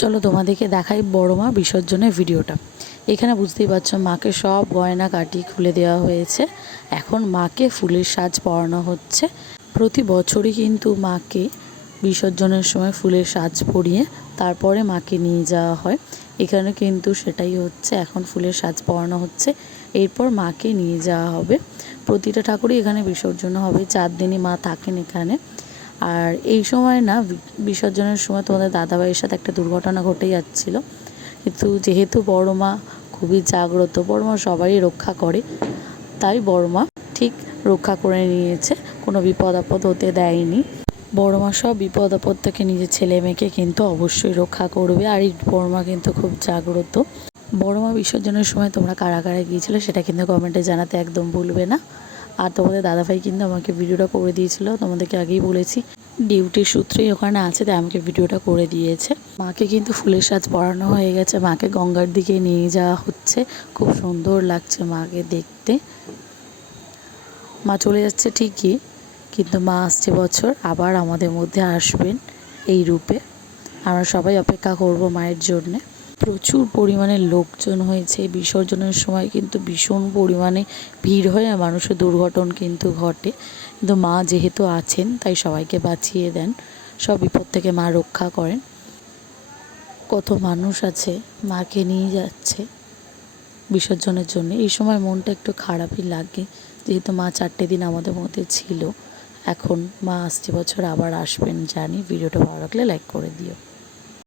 চলো তোমাদেরকে দেখাই বড় মা বিসর্জনের ভিডিওটা। এখানে বুঝতেই পারছ মাকে সব গয়না কাটি খুলে দেওয়া হয়েছে। এখন মাকে ফুলের সাজ পরানো হচ্ছে। প্রতি বছরই কিন্তু মাকে বিসর্জনের সময় ফুলের সাজ পরিয়ে তারপরে মাকে নিয়ে যাওয়া হয়। এখানে কিন্তু সেটাই হচ্ছে, এখন ফুলের সাজ পরানো হচ্ছে। এরপর মাকে নিয়ে যাওয়া হবে। প্রতিটা ঠাকুরই এখানে বিসর্জন হবে। চার দিনই মা থাকেন এখানে। আর এই সময় না বিসর্জনের সময় তোমাদের দাদাভাইয়ের সাথে একটা দুর্ঘটনা ঘটে যাচ্ছিল। কিন্তু যেহেতু বড় মা খুবই জাগ্রত বড় মা সবারই রক্ষা করে, তাই বড় মা ঠিক রক্ষা করে নিয়েছে, কোনো বিপদ আপদ হতে দেয়নি। বড় মা সব বিপদ আপদ থেকে নিজের ছেলে মেয়েকে কিন্তু অবশ্যই রক্ষা করবে, আর এই বড় মা কিন্তু খুব জাগ্রত। বড় মা বিসর্জনের সময় তোমরা কারা কারা গিয়েছিলে, সেটা কিন্তু কমেন্টে জানাতে একদম ভুলবে না। আর তোমাদের দাদাভাই কিন্তু আমাকে ভিডিওটা করে দিয়েছিল, তোমাদেরকে আগেই বলেছি। ডিউটির সূত্রেই ওখানে আছে, তাই আমাকে ভিডিওটা করে দিয়েছে। মাকে কিন্তু ফুলের সাজ পরানো হয়ে গেছে, মাকে গঙ্গার দিকে নিয়ে যাওয়া হচ্ছে। খুব সুন্দর লাগছে মাকে দেখতে। মা চলে যাচ্ছে ঠিকই, কিন্তু মা আসছে বছর, আবার আমাদের মধ্যে আসবেন এই রূপে। আমরা সবাই অপেক্ষা করব মায়ের জন্যে। প্রচুর পরিমাণে লোকজন হয়েছে, বিসর্জনের সময় কিন্তু ভীষণ পরিমাণে ভিড় হয়ে মানুষের দুর্ঘটন কিন্তু ঘটে। কিন্তু মা যেহেতু আছেন, তাই সবাইকে বাঁচিয়ে দেন, সব বিপদ থেকে মা রক্ষা করেন। কত মানুষ আছে, মাকে নিয়ে যাচ্ছে বিসর্জনের জন্য। এই সময় মনটা একটু খারাপই লাগে, যেহেতু মা চারটে দিন আমাদের মধ্যে ছিল। এখন মা আসছে বছর আবার আসবেন, জানি। ভিডিওটা ভালো লাগলে লাইক করে দিও।